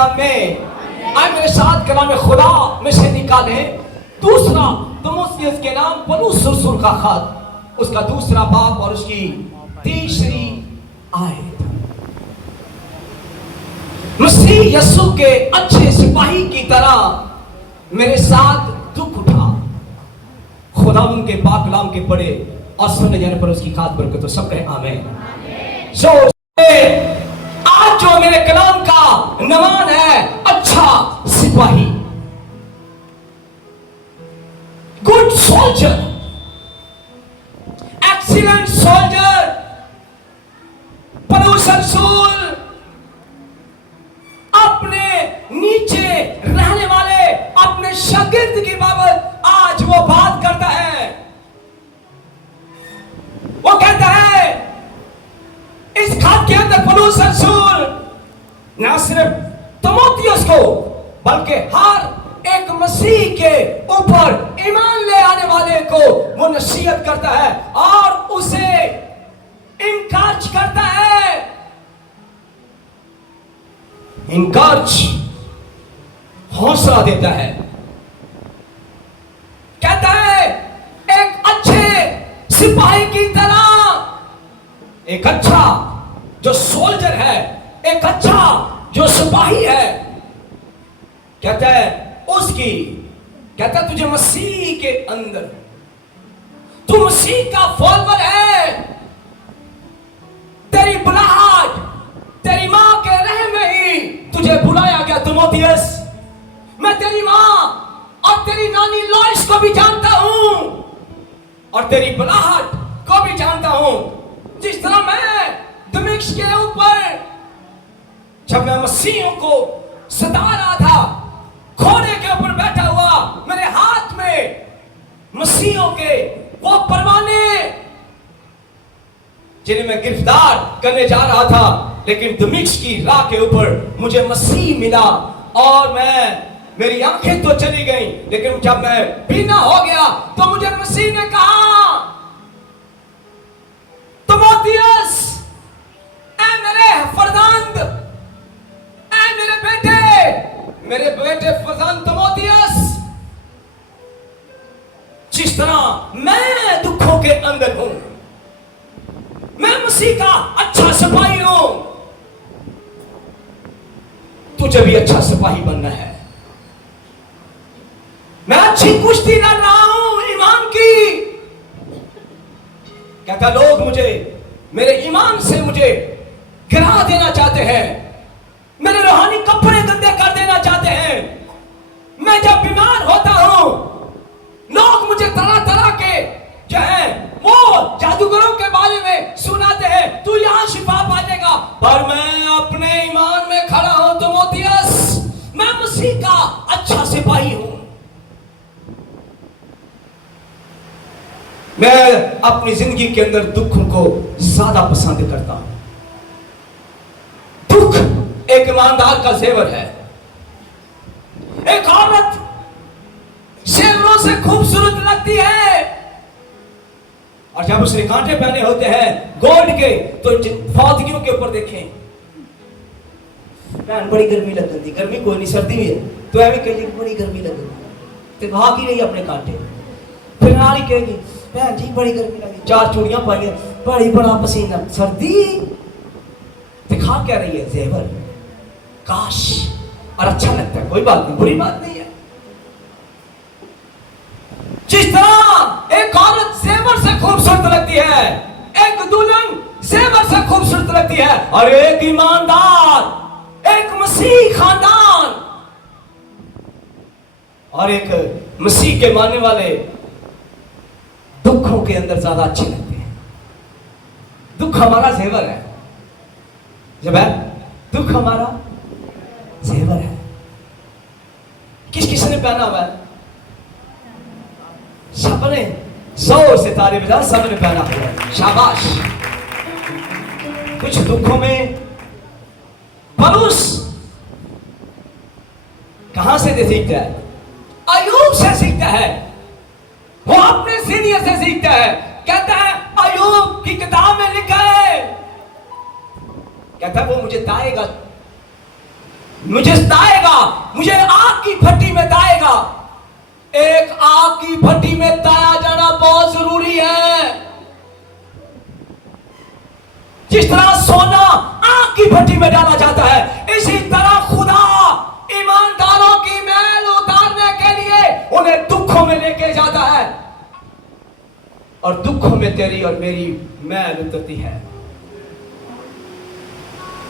नाम में। आए मेरे साथ कलाम खुदा में से निकाले दूसरा तीमुथियुस के नाम पौलुस रसूल का खत, उसका दूसरा बाब और उसकी तीसरी आयत। मसीह यीशु के अच्छे सिपाही की तरह मेरे साथ दुख उठा। खुदा उनके पाक कलाम के पढ़े और सुनने जाने पर उसकी खास बरकत। तो सब कहें आमीन। जो आज जो मेरे कलाम का नवान है, अच्छा सिपाही, गुड सोल्जर, एक्सीलेंट सोल्जर, पौलुस रसूल अपने नीचे रहने वाले अपने शागिर्द की बाबत आज वो बात करता है। वो कहता है इस खत के अंदर पौलुस रसूल न सिर्फ तीमुथियुस को बल्कि हर एक मसीह के ऊपर ईमान ले आने वाले को वो नसीहत करता है और उसे इनकरेज करता है। इनकरेज, हौसला देता है। कहता है एक अच्छे सिपाही की तरह, एक अच्छा जो सोल्जर है, एक अच्छा जो सिपाही है, कहता है उसकी, कहता है तुझे मसीह के अंदर, तू मसीह का फॉलोअर है। तेरी बुलाहट तेरी मां के रहम में ही तुझे बुलाया गया तीमुथियुस। मैं तेरी मां और तेरी नानी लॉइस को भी जानता हूं और तेरी बुलाहट को भी जानता हूं। जिस तरह मैं दमिश्क के ऊपर जब मैं मसीहों को सता रहा था, घोड़े के ऊपर बैठा हुआ, मेरे हाथ में मसीहों के वो परवाने जिन्हें मैं गिरफ्तार करने जा रहा था, लेकिन दमिश्क की राह के ऊपर मुझे मसीह मिला और मेरी आंखें तो चली गई, लेकिन जब मैं बीना हो गया तो मुझे मसीह ने कहा तीमुथियुस, ऐ मेरे फर्जंद, ऐ मेरे बेटे फर्जंद तीमुथियुस, जिस तरह मैं दुखों के अंदर हूं, मैं मसीह का अच्छा सिपाही हूं, तुझे भी अच्छा सिपाही बनना है। मैं अच्छी कुश्ती लड़ रहा हूं ईमान की। कहता लोग मुझे मेरे ईमान से मुझे गिरा देना चाहते हैं, मेरे रूहानी कपड़े गंदे कर देना चाहते हैं। मैं जब बीमार होता हूं लोग मुझे तरह तरह के जो है वो जादूगरों के बारे में सुनाते हैं, तू यहां शिफा पा जाएगा, पर मैं अपने ईमान में खड़ा हूं तीमुथियुस। मैं मसीह का अच्छा सिपाही हूं। मैं अपनी जिंदगी के अंदर दुखों को ज्यादा पसंद करता हूं। दुख एक ईमानदार का जेवर है। एक औरत जेवरों से खूबसूरत लगती है और जब उसने कांटे पहने होते हैं गोल्ड के, तो फौजियों के ऊपर देखें, बड़ी गर्मी लग रही, गर्मी कोई नहीं, सर्दी भी है, तो ऐसे कहेगी बड़ी गर्मी लग रही, तो भाग ही रही अपने कांटे। फिर नारी कहेगी बहन जी बड़ी गर्मी लगी, चार चूड़ियां पाई है, बड़ी बड़ा पसीना, सर्दी, दिखा क्या रही है जेवर, काश, और अच्छा लगता है, कोई बात नहीं, बुरी बात नहीं है। जिस तरह एक औरत जेवर से खूबसूरत लगती है, एक दुल्हन जेवर से खूबसूरत लगती है, और एक ईमानदार, एक मसीह खानदान और एक मसीह के मानने वाले दुखों के अंदर ज्यादा अच्छे लगते हैं। दुख हमारा जेवर है, जब है दुख हमारा जेवर है। किस किसने पहना हुआ है? सबने जोर से ताली बजा, सबने पहना हुआ है, शाबाश। कुछ दुखों में पौलुस कहां से सीखता है? अय्यूब से सीखता है। वो अपने सीनियर से सीखता है। कहता है अय्यूब की किताब में लिखा है, कहता है वो मुझे दाएगा मुझे दाएगा, मुझे आग की भट्टी में दाएगा। एक आग की भट्टी में दाया जाना बहुत जरूरी है। जिस तरह सोना आग की भट्टी में डाला जाता है, इसी तरह खुदा ईमानदारों की मैल उतारने के लिए उन्हें दुखों में लेके जाता है, और दुखों में तेरी और मेरी मैल उतरती है।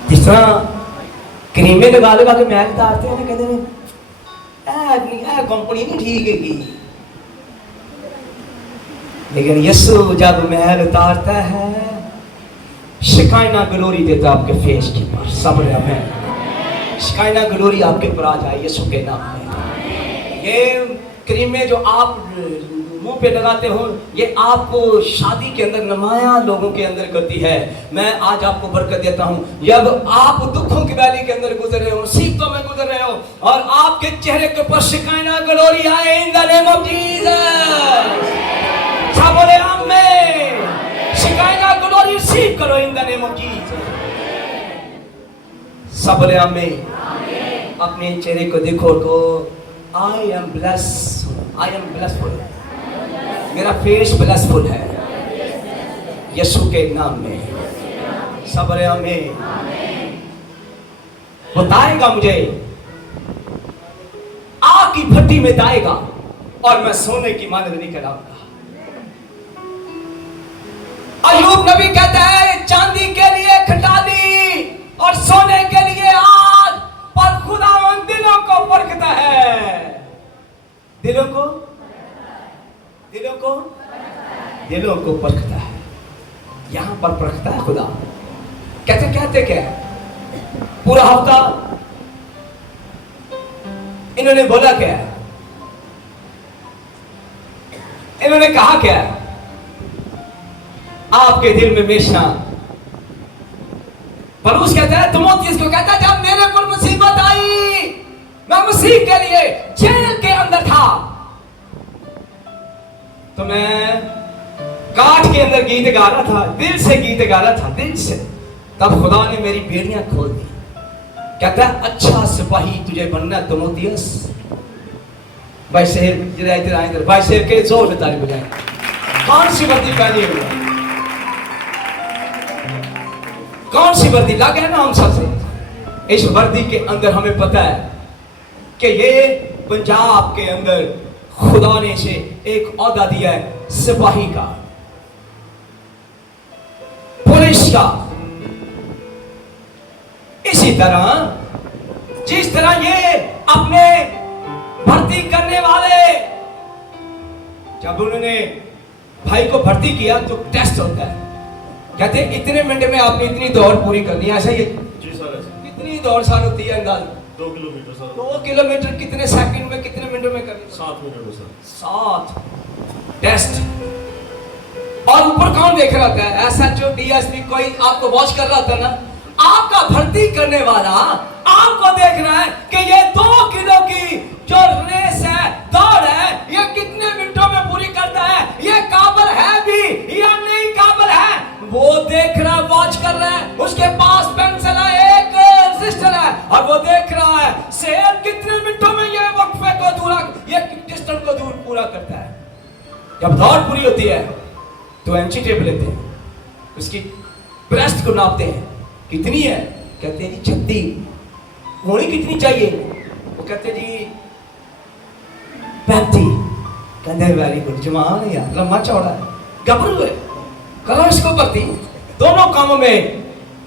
जिस तरह क्रीमें लगा लगा के मैल उतारते हैं, कहते हैं कंपनी नहीं ठीक है की, लेकिन यीशु जब मैल उतारता है, शिकायना ग्लोरी देता आपके फेस के ऊपर। सब में शिकायना ग्लोरी आपके ऊपर आ जाए यीशु के नाम में। ये क्रीमें जो आप मुंह पे लगाते हो, ये आपको शादी के अंदर नुमाया लोगों के अंदर करती है। मैं आज आपको बरकत देता हूं, जब आप दुखों की वैली के अंदर गुजर रहे हो, मुसीबतों में गुजर रहे हो, और आपके चेहरे के ऊपर शिकायना ग्लोरी आए, in the name of Jesus. सब बोले आमीन। शिकायना ग्लोरी रिसीव करो in the name of Jesus. सब बोले आमीन। अपने चेहरे को देखो, को I am blessed, I am blessful, मेरा फेस ब्लेसफुल है यीशु के नाम में। सब बोले आमीन। बताएगा मुझे आग की भट्टी में दाएगा, और मैं सोने की मानद निकल आऊंगा। अय्यूब नबी कहता है, चांदी के लिए खटाली और सोने के लिए आग, पर खुदा उन दिलों को परखता है। दिलों को दिलों को परखता है। यहां पर परखता है खुदा। कहते क्या पूरा हफ्ता इन्होंने बोला क्या, इन्होंने कहा क्या, आपके दिल में हमेशा। पौलुस कहता है तीमुथियुस को, कहता है जब मेरे पर मुसीबत आई, मैं मसीह के लिए जेल के अंदर था, तो मैं काठ के अंदर गीत गा रहा था, दिल से गीत गा रहा था, दिल से। तब खुदा ने मेरी बेड़ियां खोल दी। कहता है अच्छा सिपाही तुझे बनना तीमुथियुस। भाई साहब इधर भाई साहब के जोर से ताली बजाएं। कौन सी वर्दी पहनी हुई है, कौन सी वर्दी लगे है ना हम सबसे। इस वर्दी के अंदर हमें पता है कि ये पंजाब के अंदर खुदा ने इसे एक औहदा दिया है, सिपाही का, पुलिस का। इसी तरह जिस तरह ये अपने भर्ती करने वाले, जब उन्होंने भाई को भर्ती किया तो टेस्ट होता है, कहते हैं इतने मिनट में आपने इतनी दौड़ पूरी करनी है। ऐसा ये जी सर, कितनी दौड़ साल होती है अंदाज? 2 किलोमीटर सर। 2 किलोमीटर कितने सेकंड में, कितने मिनटों में करनी? 7 मिनट में सर। 7 टेस्ट। और ऊपर कौन देख रहा था? एसएचओ, डीएसपी, कोई आपको वॉच कर रहा था ना? आपका भर्ती करने वाला आपको देख रहा है कि ये 2 किलो की जो रेस है, दौड़ है, ये कितने मिनटों में पूरी करता है, ये काबिल है भी या नहीं काबिल है, वो देख रहा है, वॉच कर रहा है। उसके पास पेंसिल है, एक रजिस्टर है, और वो देख रहा है शेर कितने मिनटों में ये वक्फे को दूर, ये डिस्टेंस को दूर पूरा करता है। जब दौड़ पूरी होती है तो एंची टेप लेते हैं, उसकी ब्रेस्ट को नापते हैं, कितनी है? कहते हैं जी 36। होनी कितनी चाहिए? वो कहते जी 35। कहते हैं वेरी गुड, जवान है यार, लंबा चौड़ा है, गबरू है, करो इसको भर्ती। दोनों कामों में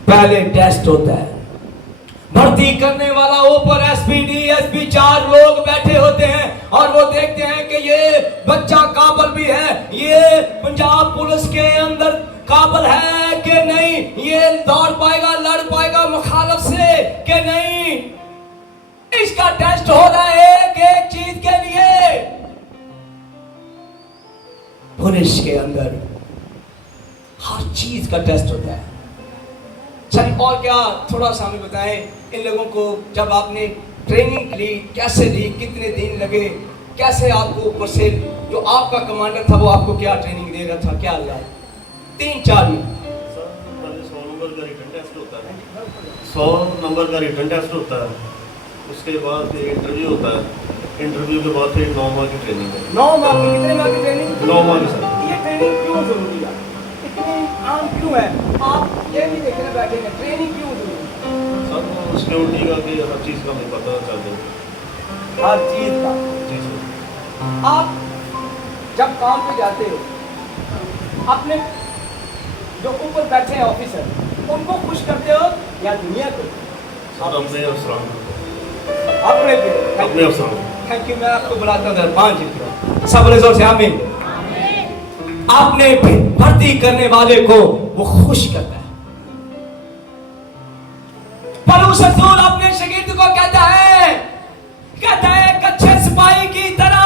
पहले टेस्ट होता है। भर्ती करने वाला ऊपर एसपी, डीएसपी 4 लोग बैठे होते हैं, और वो देखते हैं कि ये बच्चा काबिल भी है, ये पंजाब पुलिस के अंदर काबिल है कि नहीं, ये दौड़ पाएगा, लड़ पाएगा मुखालिफ से कि नहीं। इसका टेस्ट हो रहा है एक एक चीज के लिए। पुलिस के अंदर हर चीज का टेस्ट होता है। चलिए और क्या थोड़ा सा हमें बताएं, इन लोगों को जब आपने ट्रेनिंग ली, कैसे ली, कितने दिन लगे, कैसे आपको ऊपर से जो आपका कमांडर था वो आपको क्या ट्रेनिंग दे रहा था, क्या लगा? 3-4 दिन। सर पहले 100 नंबर का रिटन टेस्ट होता है, 100 नंबर का रिटन टेस्ट होता है। उसके बाद इंटरव्यू होता है, इंटरव्यू के बाद फिर 9 माह की ट्रेनिंग है। 9 माह की, कितने माह की ट्रेनिंग? 9 माह की सर। ये ट्रेनिंग क्यों जरूरी है, इतनी आम क्यों है? आप ये नहीं देखने बैठेंगे, ट्रेनिंग क्यों जरूरी है? सर सिक्योरिटी का कि हर चीज़ का हमें पता चल हर चीज का। जी सर। आप जब काम पे जाते हो, अपने जो ऊपर बैठे हैं ऑफिसर, उनको खुश करते हो या दुनिया को? सर अपने अफसरान अपने पे। अपने अफसरान। Thank you. मैं आपको बुलाता हूँ 5 मिनट, सब बड़े जोर से आमीन। आपने भर्ती करने वाले को वो खुश करता है। पलूस रसूल अपने शागिर्द को कहता है एक अच्छे सिपाही की तरह,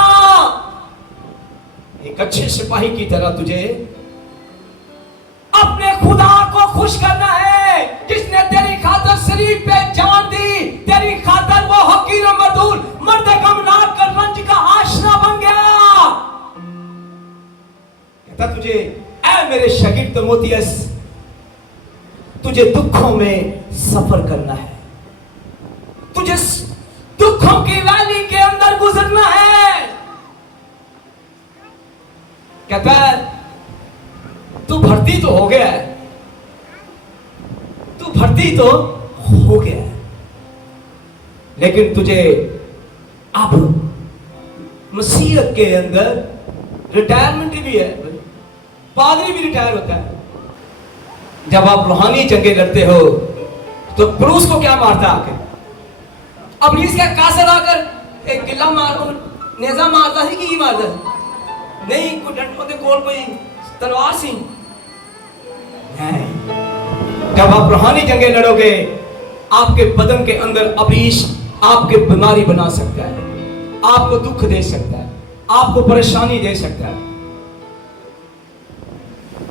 एक अच्छे सिपाही की तरह तुझे अपने खुदा को खुश करना है, जिसने तेरी खातर शरीफ पे जान दी, तेरी खातर वो हकीर और मजदूर मर्द गमनाक कर रंज का आशना बन गया। कहता तुझे, ऐ मेरे शागिर्द तिमोथियस, तुझे दुखों में सफर करना है, तुझे दुखों की वैली के अंदर गुजरना है। कहता है तू भर्ती तो हो गया है, तू भर्ती तो हो गया है, लेकिन तुझे अब मसीहत के अंदर रिटायरमेंट भी है। पादरी भी रिटायर होता है। जब आप रूहानी जंगे लड़ते हो तो पुरुष को क्या मारता आके? अब पुलिस का कासर आकर एक गिल्ला मार, नेजा मारता है कि मारता है? नहीं, कोई डंडों के गोल कोई तलवार सी नहीं। जब आप रूहानी जंगे लड़ोगे, आपके बदन के अंदर अबलीस आपके बीमारी बना सकता है, आपको दुख दे सकता है, आपको परेशानी दे सकता है।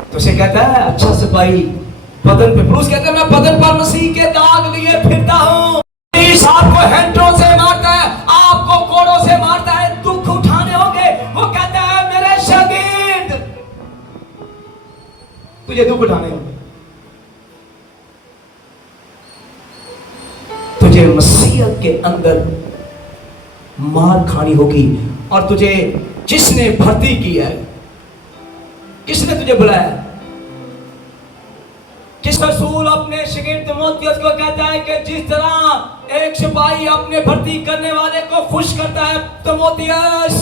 तो उसे कहता है अच्छा सिपाही बदन पे, पुरुष कहता है मैं बदन पर मसीह के दाग लिए फिरता हूं। आपको हैंटों से मारता है, आपको कोड़ों से मारता है, दुख उठाने होंगे। वो कहता है मेरे शागिर्द, तुझे दुख उठाने होंगे, तुझे मसीहत के अंदर मार खानी होगी। और तुझे जिसने भर्ती की है, किसने तुझे बुलाया? किस रसूल अपने शागिर्द तिमोथियस को कहता है कि जिस तरह एक सिपाही अपने भर्ती करने वाले को खुश करता है, तिमोथियस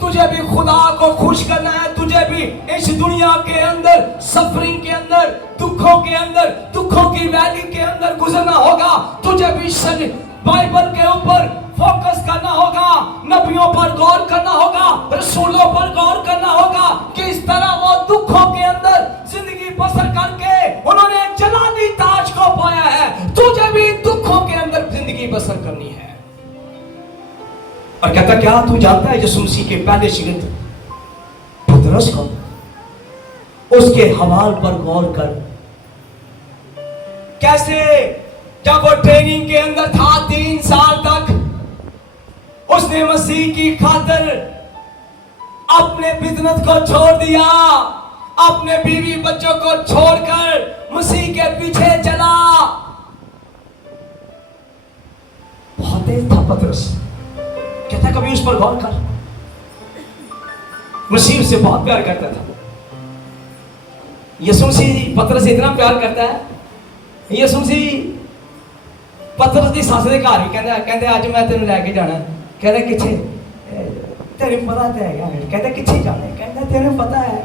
तुझे भी खुदा को खुश करना है, तुझे भी इस दुनिया के अंदर सफरिंग के अंदर, दुखों के अंदर, दुखों की वैली के अंदर गुजरना होगा। तुझे भी बाइबल के ऊपर फोकस करना होगा, नबियों पर गौर करना होगा, रसूलों पर गौर करना होगा कि इस तरह वो दुखों के अंदर जिंदगी बसर करके उन्होंने जलाली ताज को पाया है। तुझे भी दुखों के अंदर जिंदगी बसर करनी है। और कहता क्या तू जानता है यीशु मसीह के पहले शागिर्द पतरस को, उसके हवाल पर गौर कर, कैसे जब वो ट्रेनिंग के अंदर था 3 साल तक उसने मसीह की खातिर अपने बिजनेस को छोड़ दिया, अपने बीवी बच्चों को छोड़कर मसीह के पीछे चला। बहुत तेज था पतरस। कहता कभी उस पर गौर कर, मसीह उससे बहुत प्यार करता था। यीशु मसीह पतरस से इतना प्यार करता है, यीशु मसीह पतरस की सस के घर ही कहते अज मैं तेन लैके जाना। कहते किथे? तेरे पता तो है। कहते किथे जाना? कहता तेरे पता है।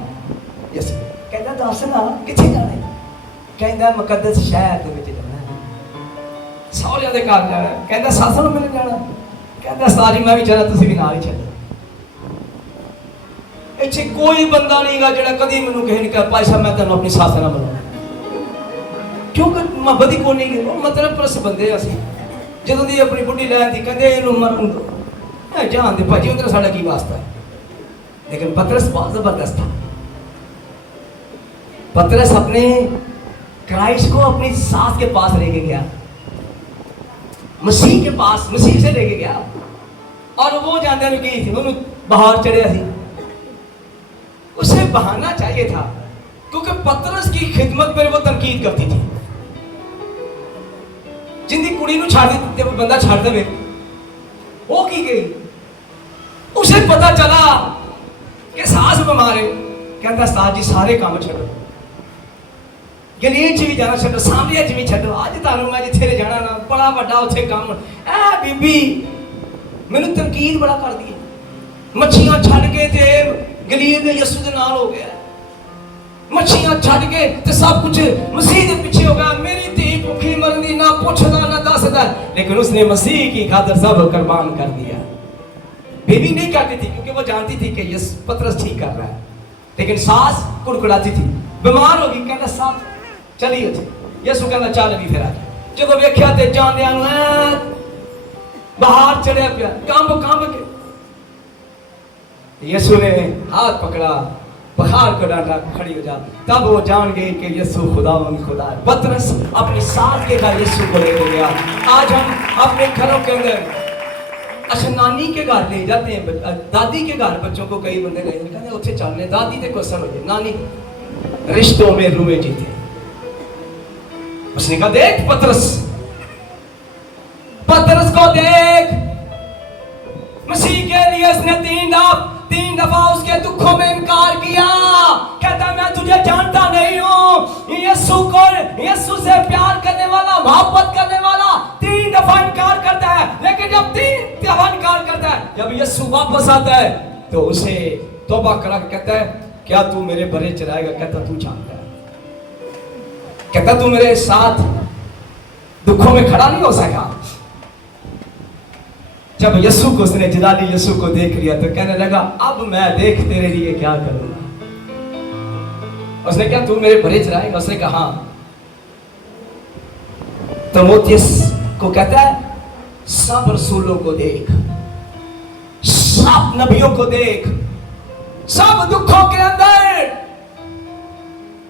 यीशु कहता दस ना किथे जाना? कहता मुकद्दस शहर दे विच जाना, सौहरियां दे घर जाना। कहता सस नूं मिलण जाना। कहता सारी मैं भी चला, तुसीं भी नाल ही चलो। इत्थे कोई बंदा नहीं गा जिहड़ा कदी मैनूं कहे नहीं कहा भाई साहब मैं तैनूं अपनी सस नाल मिलाउणा, क्योंकि मुहब्बत ही कोई नहीं। मतलब परस बंदे असीं जदों दी अपनी बुढ़ी लैन थी कहते इहनूं मरन दो, जान दे भाजी उधर साडा की वास्ता है। लेकिन पतरस बहुत जबरदस्त था। पतरस अपने क्राइस्ट को अपनी सास के पास लेके गया, मसीह के पास, मसीह से लेके गया। और वो जानते हैं कि उन्होंने बाहर चढ़े सी, उसे बहाना चाहिए था क्योंकि पतरस की खिदमत में वो तनकीद करती थी। जिंदी कुड़ी नूं छाड़ दे बंदा छाड़ दे हो की गई, उसे पता चला कि सास बीमार है। कहता उस्ताद जी सारे काम छो, गलीच भी जाना छो, सामने भी छो, अज तुहानू मैं जिथे जाना ना बड़ा बड़ा उत्थे काम ऐ बीबी मैनू तनकीद बड़ा कर दी, मच्छियां छड़ के ते गलील दे यसू दे नाल हो गया, मच्छियां छड़ के ते सब कुछ मसीह के पीछे हो गया। मेरी धी भूखी मरनी, ना पूछदा ना दसदा, लेकिन उसने मसीह की खातिर सब कुर्बान कर दिया। बीवी नहीं करती थी क्योंकि वो जानती थी कि ये पतरस ठीक कर रहा है, लेकिन सास कुड़कुड़ाती थी, बीमार हो गई। कहता साहब चलिए यसू कहता चल भी फिर आ जा। जो वेख्या ते जांदियां नूं बाहर चढ़िया पिया कंब के। यसू ने हाथ पकड़ा, बाहर को डांटा, खड़ी हो जा। तब वो जान गई कि यसू खुदा है। पतरस अपनी सास के घर यसू को लेके गया। आज हम अपने घरों के अंदर, अच्छा नानी के घर ले जाते हैं, दादी के घर बच्चों को कई बंदे ले जाते हैं, उसे चलने दादी ते क्वेश्चन हो जाए, नानी रिश्तों में रुए जीते। उसने कहा देख पतरस को देख, मसीह के लिए उसने तीन दफा उसके दुखों में इनकार किया। कहता मैं तुझे जानता नहीं हूं। यीशु से प्यार करने वाला, मोहब्बत करने वाला 3 दफा इनकार करता है, लेकिन जब 3 दफा इनकार करता है, जब यीशु वापस आता है तो उसे तौबा करा कहता है क्या तू मेरे भरे चलाएगा? कहता तू जानता है। कहता तू मेरे साथ दुखों में खड़ा नहीं हो सका। जब यीशु को उसने जलाली यीशु को देख लिया तो कहने लगा अब मैं देख तेरे लिए क्या करूंगा। उसने कहा तू मेरे भरे चलाएगा? उसने कहा हाँ। तीमुथियुस को कहता है सब रसूलों को देख, सब नबियों को देख, सब दुखों के अंदर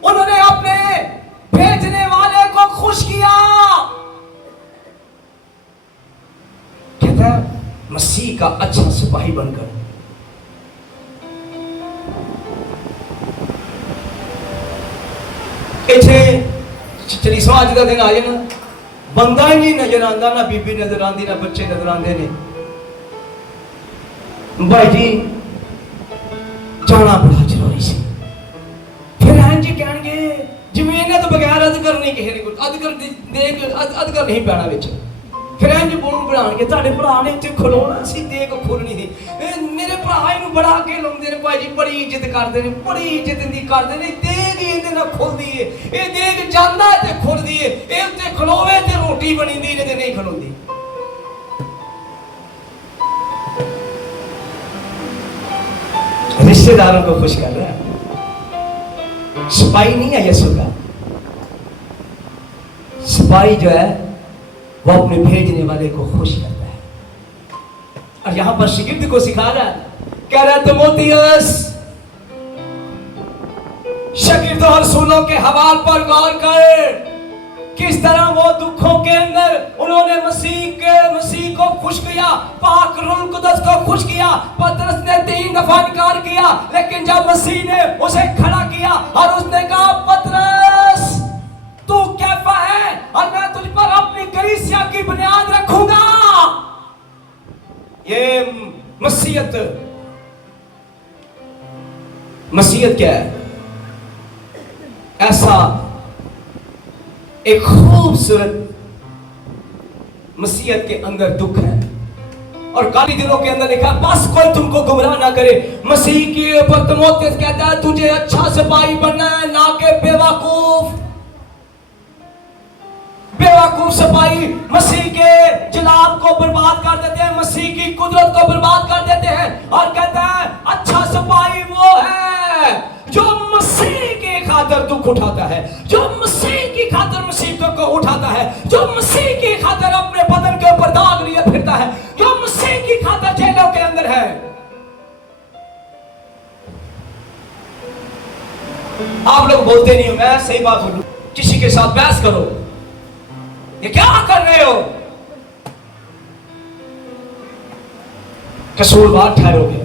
उन्होंने अपने भेजने वाले को खुश किया। कहता है मसीह का अच्छा सिपाही बनकर इतने समाज का दिन आए ना, बंदा ही नहीं नजर आता, ना बीबी नजर आती, ना बच्चे नजर आते ने। भाई जी जाना बड़ा जरूरी सी। फिर हैं जी कहणगे जिवें इन्हें तो बगैर अदकर नहीं किसी ने अदकर नहीं पैना विच। फिर इंज बनाणगे तुहाडे भरा ने उत्थे खलोना सी, देख खुलनी सी। मेरे भरा इनू बड़ा अगे लाउंदे ने भाई जी, बड़ी इज्जत करदे ने, बड़ी इज्जत इंदी करदे ने। देख ही इहदे नाल खुलदी है, ये देख जांदा है ते खुलदी है, ये उत्ते खलोवे ते रोटी बनींदी ने ते नहीं खलोंदी। रिश्तेदारों को खुश कर रहा है। सिपाही नहीं है यीशु का। सिपाही जो है वो अपने भेजने वाले को खुश करता है। और यहां पर शिगिर्द को सिखा रहा है, कह रहा है तीमुथियुस शागिर्दों और रसूलों के हवाल पर गौर कर, किस तरह वो दुखों के अंदर उन्होंने मसीह को खुश किया, पाक रूह कुदस को खुश किया। पतरस ने 3 दफा इनकार किया, लेकिन जब मसीह ने उसे खड़ा किया और उसने कहा पतरस तू कैफा है और मैं तुझ पर अपनी कलीसिया की बुनियाद रखूंगा। ये मसीहत क्या है? ऐसा एक खूबसूरत मसीहत के अंदर दुख है। और काली दिनों के अंदर लिखा बस कोई तुमको गुमराह ना करे। मसीह के ऊपर तीमुथियुस कहता है तुझे अच्छा सिपाही बनना है, ना के बेवकूफ सिपाही मसीह के जलाल को बर्बाद कर देते हैं, मसीह की कुदरत को बर्बाद कर देते हैं। और कहता है अच्छा सिपाही वो है जो मसीह के खातिर दुख उठाता है, जो मसीह की खातिर मुसीबतों को उठाता है, जो मसीह की खातिर अपने बदन के ऊपर दाग लिए फिरता है, जो मसीह की खातिर जेलों के अंदर है। आप लोग बोलते नहीं हो, मैं सही बात बोलूं, किसी के साथ बहस करो, ये क्या कर रहे हो, कसूरवार ठहरोगे,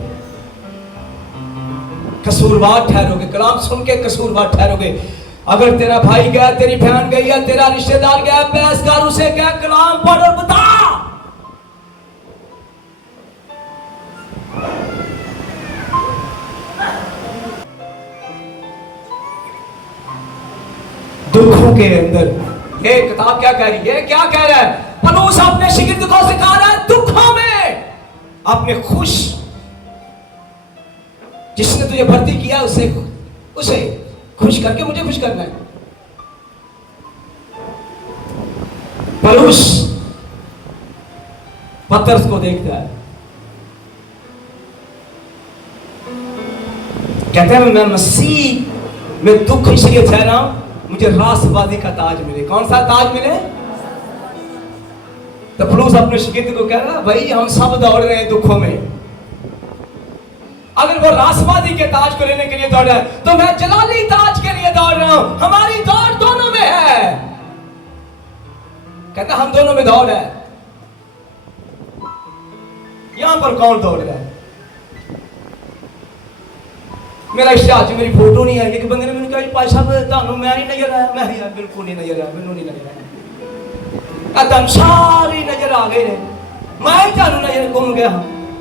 कलाम सुन के कसूरवार ठहरोगे। अगर तेरा भाई गया, तेरी बहन गई है, तेरा रिश्तेदार गया, बहस कर, उसे क्या कलाम पढ़ और बता। दुखों के अंदर। ये किताब क्या कह रही है, क्या कह रहा है? पौलुस अपने शिगिर्द को सिखा रहा है दुखों में अपने खुश, जिसने तुझे भर्ती किया उसे खुश करके मुझे खुश करना है। पौलुस पतरस को देखता है, कहते हैं मैं मसीह में दुख इसलिए सह रहा हूं, मुझे राष्ट्रवादी का ताज मिले। कौन सा ताज मिले? तो पौलुस अपने शिगिर्द को कह रहा, भाई हम सब दौड़ रहे हैं दुखों में, अगर वो राष्ट्रवादी के ताज को लेने के लिए दौड़ रहा है तो मैं जलाली ताज के लिए दौड़ रहा हूं। हमारी दौड़ दोनों में है। कहता हम दोनों में दौड़ है। यहां पर कौन दौड़ रहा है? मेरा इश्तेहार मेरी फोटो नहीं है। एक बंदे ने मैंने कहा भाई साहब ਤੁਹਾਨੂੰ मैं नहीं नजर आया। मैं यार बिल्कुल नहीं नजर आया, मैनू नहीं नजर आया। तुम सारी नजर आ गए ने, मैं ਤੁਹਾਨੂੰ नजर गुम गया।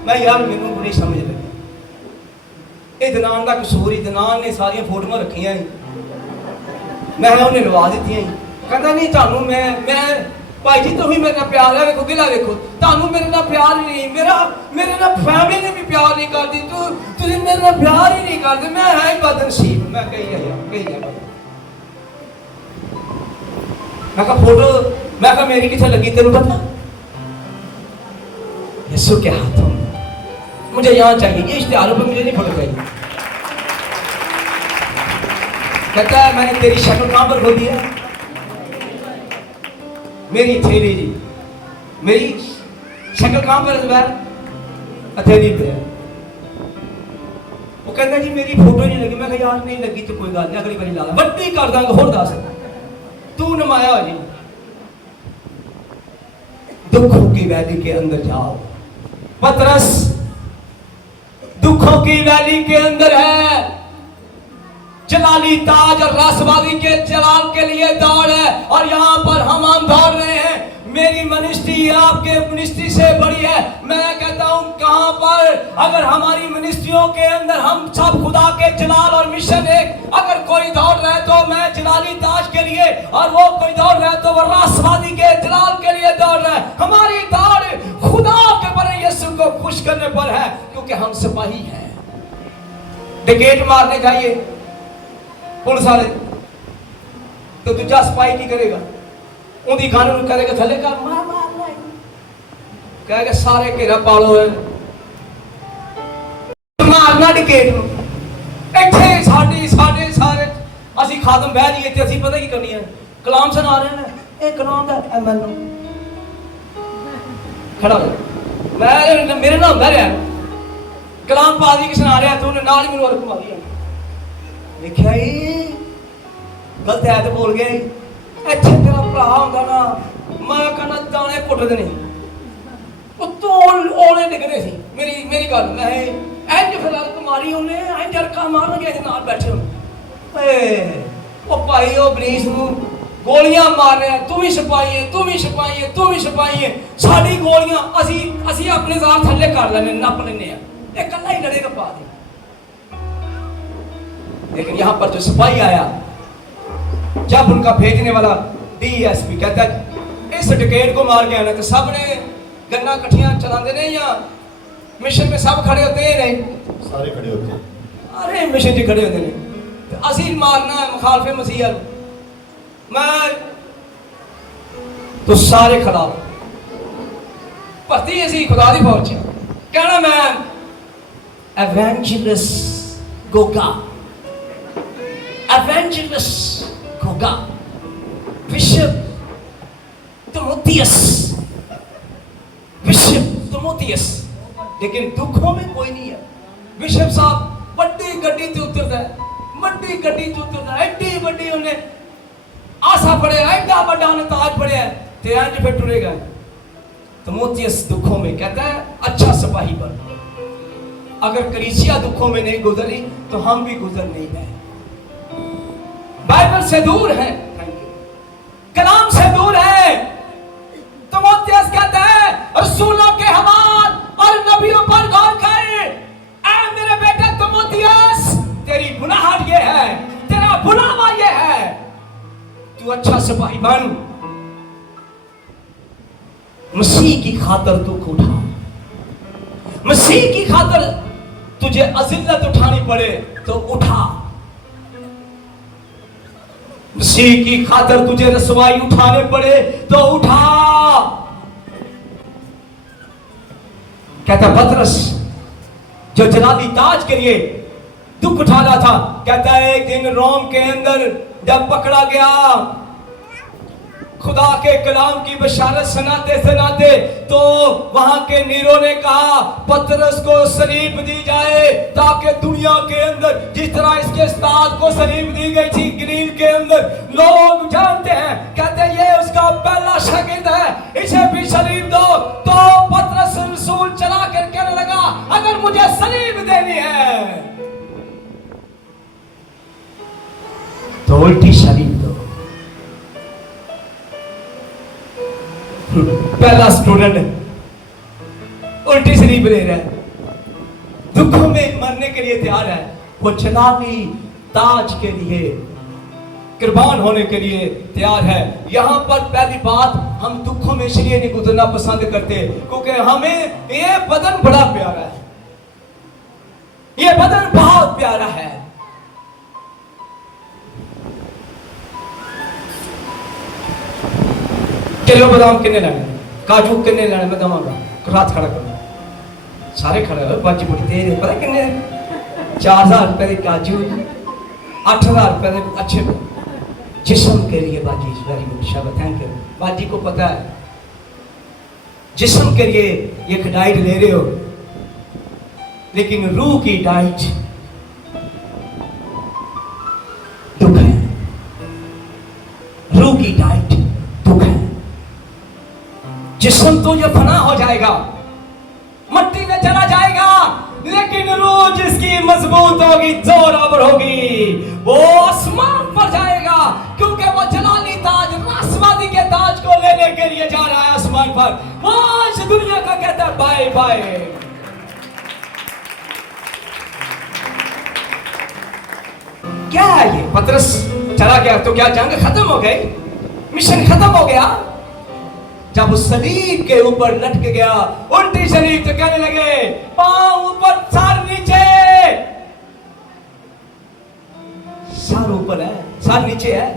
मैं यार मैनू बुरी समझ लगी। ਇਹ ਦਨਾਨ ਦਾ ਕਸੂਰ ਹੀ, ਦਨਾਨ ਨੇ ਸਾਰੀਆਂ ਫੋਟੋਆਂ ਰੱਖੀਆਂ ਹੀ, ਮੈਂ ਉਹਨੇ ਲਵਾ ਦਿੱਤੀਆਂ ਹੀ। ਕਹਿੰਦਾ ਨਹੀਂ ਤੁਹਾਨੂੰ ਮੈਂ ਭਾਈ ਜੀ ਤੁਸੀਂ ਮੇਰੇ ਨਾਲ ਪਿਆਰ ਹੈ, ਵੇਖੋ ਗਿਲਾ ਵੇਖੋ, ਤੁਹਾਨੂੰ ਮੇਰੇ ਨਾਲ ਪਿਆਰ ਨਹੀਂ, ਮੇਰੇ ਨਾਲ ਫੈਮਿਲੀ ਨੇ ਵੀ ਪਿਆਰ ਨਹੀਂ ਕਰਦੀ, ਤੁਸੀਂ ਮੇਰੇ ਨਾਲ ਪਿਆਰ ਹੀ ਨਹੀਂ ਕਰਦੇ, ਮੈਂ ਹੈ ਹੀ ਬਦਨਸੀਬ। ਮੈਂ ਕਹੀ ਹੈ ਮੈਂ ਕਹਾ फोटो, मैं कहा मेरी किथे लगी तेन पता? यीशु के हाथों में, मुझे यहाँ चाहिए, ये इश्तिहारों पर मुझे नहीं फोटो चाहिए। कहता है मैंने तेरी शक्ल कहां पर खो दिया? मेरी थैली जी, मेरी शक्ल कहां पर है? हथेली पे। वो कहता जी मेरी फोटो नहीं लगी। मैं कहा यार नहीं लगी तो कोई गल नहीं, अगली बारी ला ला, बड़ी कर दांगा। होर दस तू नुमाया हो जी। दुखों की वैली के अंदर जाओ। पतरस दुखों की वैली के अंदर है। जलाली ताज और राष्ट्रवादी के जलाल के लिए दौड़ है, और यहाँ पर हम दौड़ रहे हैं। मेरी मिनिस्ट्री आपके मिनिस्ट्री से बड़ी है। मैं कहता हूँ कहाँ पर अगर हमारी मिनिस्ट्रियों के अंदर हम सब खुदा के जलाल और मिशन है, अगर कोई दौड़ रहा है तो मैं जलाली ताज के लिए, और वो कोई दौड़ रहा है तो वो राष्ट्रवादी के जलाल के लिए दौड़ रहा है। हमारी दौड़ खुदा के पर यीशु को खुश करने पर है, क्योंकि हम सिपाही हैं। डिकेट मारने जाइए पुलिस वाले तो दूजा सिपाही की करेगा? उनकी कानून करेगा थले कर मार कहेगा सारे घेरा पालो है मारना डिकेट ਨੂੰ। ਇੱਥੇ ਸਾਡੇ ਸਾਰੇ ਅਸੀਂ ਖਾਦਮ ਬਹਿ ਜਾਈਏ ਤੇ ਅਸੀਂ ਪਤਾ ਕੀ ਕਰਨੀ ਹੈ? ਕਲਾਮ ਸੁਣਾ ਰਹੇ ਨੇ, ਇਹ ਕਲਾਮ ਦਾ ਐਮਐਲ ਨੂੰ ਖੜਾ ਹੋ। ਮੈਂ ਮੇਰੇ ਨਾਲ ਹੁੰਦਾ ਰਿਹਾ ਕਲਾਮ ਪਾਦੀ ਕਿ ਸੁਣਾ ਰਿਹਾ ਤੇ ਉਹਨੇ ਨਾਲ ਹੀ ਮੈਨੂੰ ਅਰਕ ਮਾਰੀ ਹੈ। ਦੇਖਿਆ ਇਹ ਗਲਤ ਹੈ ਤੇ ਬੋਲ ਗਿਆ। ਇੱਥੇ ਤੇਰਾ ਭਰਾ ਹੁੰਦਾ ਨਾ, ਮੈਂ ਕਹਿੰਦਾ ਦਾਣੇ ਕੁੱਟਦੇ ਨੇ, ਉੱਤੋਂ ਉਹਨੇ ਡਿੱਗਣੇ ਸੀ। ਮੇਰੀ ਗੱਲ ਮੈਂ ਇੰਜ ਫਿਰ ਅਰਕ ਮਾਰੀ ਉਹਨੇ, ਇੰਜ ਅਰਕਾ ਮਾਰਨ ਗਿਆ ਨਾਲ ਬੈਠੇ ਹੋਏ। ਉਹ ਭਾਈ ਉਹ ਬਰੀਸ ਨੂੰ ਗੋਲੀਆਂ ਮਾਰ ਰਿਹਾ, ਤੂੰ ਵੀ ਸਿਪਾਹੀ ਹੈ, ਤੂੰ ਵੀ ਸਿਪਾਹੀ ਹੈ, ਤੂੰ ਵੀ ਸਿਪਾਹੀ ਹੈ। ਸਾਡੀ ਗੋਲੀਆਂ ਅਸੀਂ ਆਪਣੇ ਜ਼ਾਰ ਥੱਲੇ ਕਰ ਲੈਣੇ, ਨੱਪ ਲੈਣੇ ਆ, ਇਹ ਇਕੱਲਾ ही लड़ेगा पा दे। लेकिन यहाँ पर जो सिपाही आया, जब उनका भेजने वाला डीएसपी कहता है इस टिकेट को मार के आना, तो सब ने गन्ना कट्ठियां चलाते नहीं, या मिशन में सब खड़े होते हैं? नहीं, सारे खड़े होते हैं। अरे मिशन जी खड़े होते हैं, तो असी मारना है मुखालफे मसीह। मैं तो सारे खिलाफ भर्ती असी खुदा दी फौज कहना मैं evangelist Goga, evangelist Goga, bishop Timothy, bishop Timothy. लेकिन दुखों में कोई नहीं है। बिशप साहब बड़ी गड्डी ते उतरदा है, बड़ी गड्डी ते उतरदा है, एडी बड़ी उन्हें आशा पड़े, एडा बड़ा उन्हें ताज पड़े है, ते अंज पे टुरेगा। तिमोथियस दुखों में कहता है अच्छा सिपाही बन। अगर कलीसिया दुखों में नहीं गुजरी तो हम भी गुजर नहीं गए। बाइबल से दूर है, कलाम से दूर है। तिमोथियस कहता है रसूलों के हवाल और नबियों पर गौर कर। ऐ मेरे बेटे तिमोथियस, तेरी गुनाहट ये है, तेरा बुलावा ये है, तू साथी बन, मसीह की खातर दुख उठा। मसीह की खातर तुझे अजिल्लत उठानी पड़े तो उठा। मसीह की खातर तुझे रसवाई उठाने पड़े तो उठा। कहता पतरस जो जलाली ताज के लिए दुख उठा रहा था, कहता है एक दिन रोम के अंदर जब पकड़ा गया, खुदा के कलाम की बशारत सुनाते सुनाते, तो वहां के नीरो ने कहा पतरस को सलीब दी जाए, ताकि दुनिया के अंदर जिस तरह इसके उस्ताद को सलीब दी गई थी गलील के अंदर, लोग जानते हैं, कहते हैं ये उसका पहला शागिर्द है, इसे भी सलीब दो। तो पतरस रसूल चला कर कहने लगा अगर मुझे सलीब देनी है तो उल्टी सलीब दो। पहला स्टूडेंट उल्टी सलीब ले रहा है, दुखों में मरने के लिए तैयार है, वो जलाली ताज के लिए कुर्बान होने के लिए तैयार है। यहां पर पहली बात, हम दुखों में इसलिए नहीं गुजरना पसंद करते क्योंकि हमें ये बदन बड़ा प्यारा है, ये बदन बहुत प्यारा है। किलो बादाम कितने लेने, काजू कितने लेने, मैं दवांगा, रात खड़ा करूंगा, सारे खड़े हो बाजी बुढ़ते पता कितने, 4000 रुपए काजू, 8000 रुपए अच्छे जिस्म के लिए। बाजी वेरी गुड, शाबाश, थैंक यू। बाजी को पता है जिस्म के लिए एक डाइट ले रहे हो, लेकिन रूह की डाइट दुख है, रूह की डाइट दुख है। जिस्म तो ये फना हो जाएगा, मट्टी में चला जाएगा, लेकिन रूह जिसकी मजबूत होगी, जोरावर होगी, वो आसमान पर जाएगा, क्योंकि वो जलाली ताज, रासवादी के ताज को लेने के लिए जा रहा है आसमान पर। वो इस दुनिया का कहता है बाय बाय। क्या है ये? पतरस चला गया तो क्या जंग खत्म हो गई, मिशन खत्म हो गया? जब उस सलीब के ऊपर लटक गया, उल्टी सलीब, तो कहने लगे पांव ऊपर सर नीचे, सर ऊपर है सर नीचे है।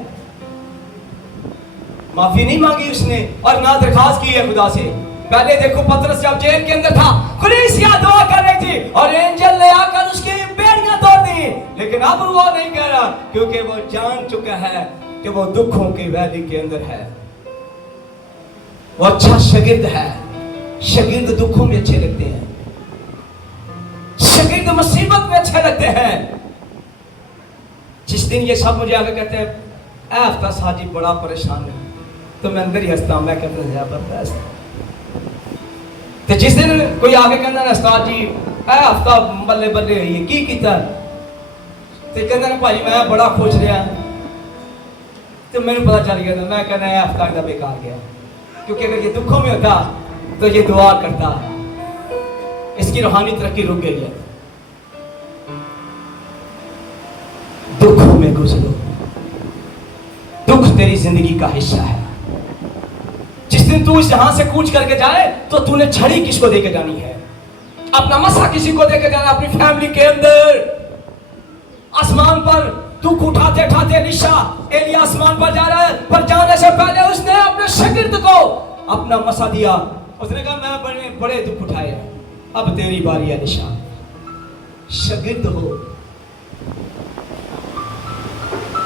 माफी नहीं मांगी उसने और ना दरखास्त की है खुदा से। पहले देखो पतरस जब जेल के अंदर था, कलीसिया दुआ कर रही थी और एंजल ले आकर उसकी बेड़ियां तोड़ दी, लेकिन अब वो नहीं कर रहा, क्योंकि वो जान चुका है कि वो दुखों की वैली के अंदर है। वो अच्छा शागिर्द है। शागिर्द दुखों में अच्छे लगते हैं, शागिर्द मुसीबत में अच्छे लगते हैं। जिस दिन ये सब मुझे आगे कहते हैं हफ्ता साजी बड़ा परेशान है, तो मैं अंदर ही हंसता हूं, मैं कहता जबरदस्त। तो जिस दिन कोई आगे कहता ना उस्ताद जी हफ्ता बल्ले बल्ले ये की कीता, तो कहता ना भाई मैं बड़ा खुश रहा, तो मैंने पता चल गया, मैं कहना हफ्ता इतना बेकार गया, क्योंकि अगर ये दुखों में होता तो ये दुआ करता, इसकी रूहानी तरक्की रुक गई है। दुखों में गुजरो, दुख तेरी जिंदगी का हिस्सा है। जिस दिन तू इस जहां से कूच करके जाए तो तूने छड़ी किसको देके जानी है? अपना मसा किसी को देके जाना, अपनी फैमिली के अंदर। आसमान पर दुख उठाते उठाते एलिया आसमान पर जा रहा है, पर जाने से पहले उसने अपने शागिर्द को अपना मसा दिया। उसने कहा मैं बड़े बड़े दुख उठाए, अब तेरी बारी है एलिशा। शागिर्द हो,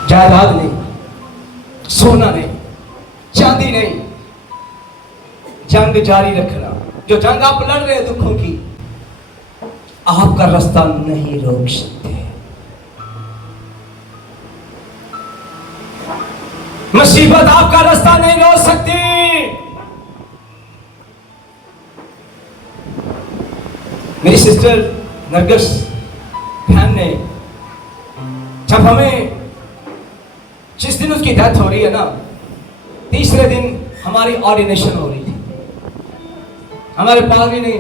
जायदाद नहीं, सोना नहीं, चांदी नहीं, जंग जारी रखना। जो जंग आप लड़ रहे हैं दुखों की, आपका रास्ता नहीं रोक सकते। मुसीबत आपका रास्ता नहीं रोक सकती। मेरी सिस्टर नरगिस बहन ने, जब हमें जिस दिन उसकी डेथ हो रही है ना, तीसरे दिन हमारी ऑर्डिनेशन हो रही थी। हमारे पादरी ने,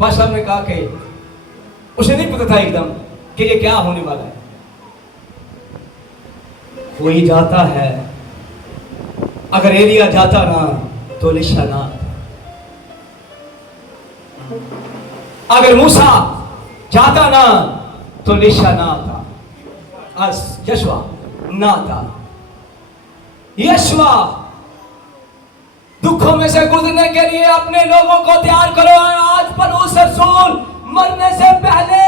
पास्टर साहब ने कहा कि उसे नहीं पता था एकदम कि ये क्या होने वाला है। कोई जाता है अगर एलिया जाता ना तो एलीशा ना, अगर मूसा जाता ना तो एलीशा ना था, यशवा ना था। यशवा दुखों में से गुजरने के लिए अपने लोगों को तैयार करो। आज पौलुस रसूल मरने से पहले,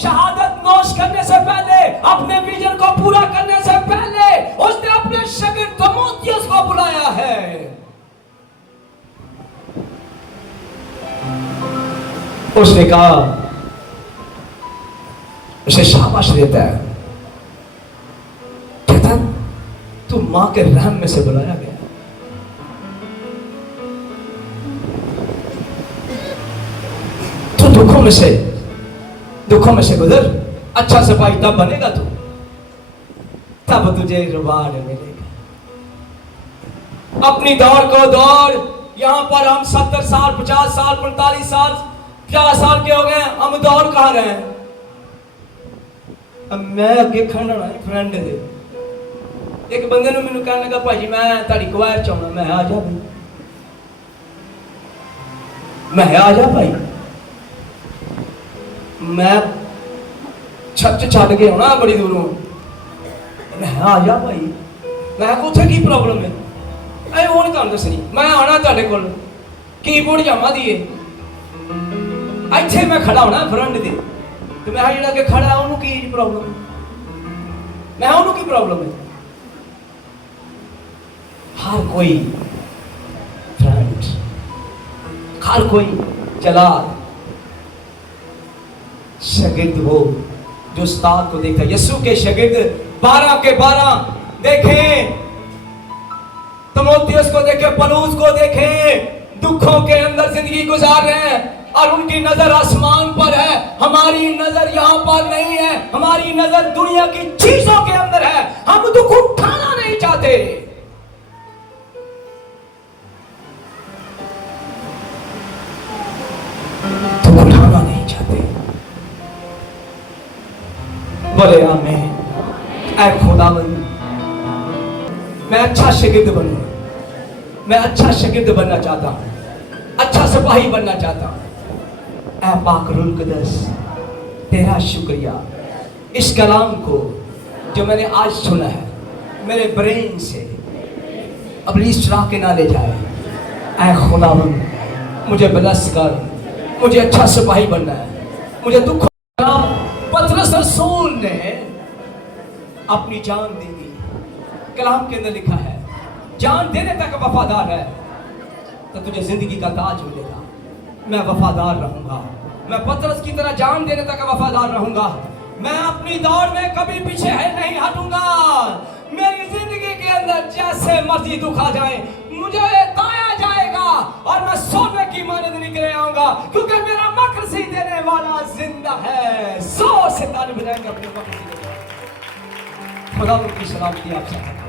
शहादत नोश करने से पहले, अपने विजन को पूरा करने से पहले उसने अपने शागिर्द तीमुथियुस को बुलाया है। उसने कहा, उसे शाबाश देता है, कहता तू मां के रहम में से बुलाया गया। तो दुखों में से गुजर, अच्छा सिपाही तब बनेगा तू, तब तुझे रिवार्ड मिलेगा। अपनी दौड़ को दौड़। यहां पर हम 70 साल, 50 साल, 45 साल, 50 साल के हो गए, हम दौड़ कहां रहे हैं? अब मैं अगे खड़ना फ्रेंड दे, एक बंदे ने मैनू कहने लगा, भाजी मैं ताड़ी क्वायर चाहना। मैं आ जा भाई, मैं आ जा भाई, मैं छत छड़ के होना बड़ी दूरों। मैं आ जा भाई, मैं उत्थे की प्रॉब्लम है? अरे वो नहीं तुहानू दसनी, मैं आना तुहाडे कोल, कीबोर्ड जामा दिए, ਇੱਥੇ मैं खड़ा होना फ्रंट दे, तो मैं ਜਿਹੜਾ ਕਿ खड़ा ਉਹਨੂੰ ਕੀ प्रॉब्लम? मैं ਉਹਨੂੰ की प्रॉब्लम है? हर कोई फ्रंट, हर कोई चला शागिर्द हो जो उस्ताद को देखता है। यीशु के शागिर्द 12 के 12 देखें, तीमुथियुस को देखें, पौलुस को देखें, दुखों के अंदर जिंदगी गुजार रहे हैं और उनकी नजर आसमान पर है। हमारी नजर यहां पर नहीं है, हमारी नजर दुनिया की चीजों के अंदर है। हम दुख उठाना नहीं चाहते, दुख उठाना नहीं चाहते। बोले आमीन। ऐ खुदावंद, मैं अच्छा शागिर्द बनूं, मैं अच्छा शागिर्द बनना चाहता हूं, अच्छा सिपाही बनना चाहता हूं। ऐ पाक रूल कुद्दस, तेरा शुक्रिया इस कलाम को जो मैंने आज सुना है, मेरे ब्रेन से इब्लीस चुरा के ना ले जाए। ऐ खुदावंद, मुझे ब्लेस कर, मुझे अच्छा सिपाही बनना है, मुझे दुख। पतरस रसूल ने अपनी जान दे दी। कलाम के अंदर लिखा है, जान देने तक वफादार है तो तुझे जिंदगी का ताज मिलेगा। मैं वफादार रहूंगा, मैं पतरस की तरह जान देने तक वफादार रहूंगा। मैं अपनी दौड़ में कभी पीछे है नहीं हटूंगा। मेरी जिंदगी के अंदर जैसे मर्जी दुख आ जाए, मुझे ताया जाएगा और मैं सोने की मानद निकले आऊंगा, क्योंकि मेरा मकरसी देने वाला जिंदा है। 100 से तालिब बजाएंगे अपने मकरसी। खुदा की सलामती आप सबको।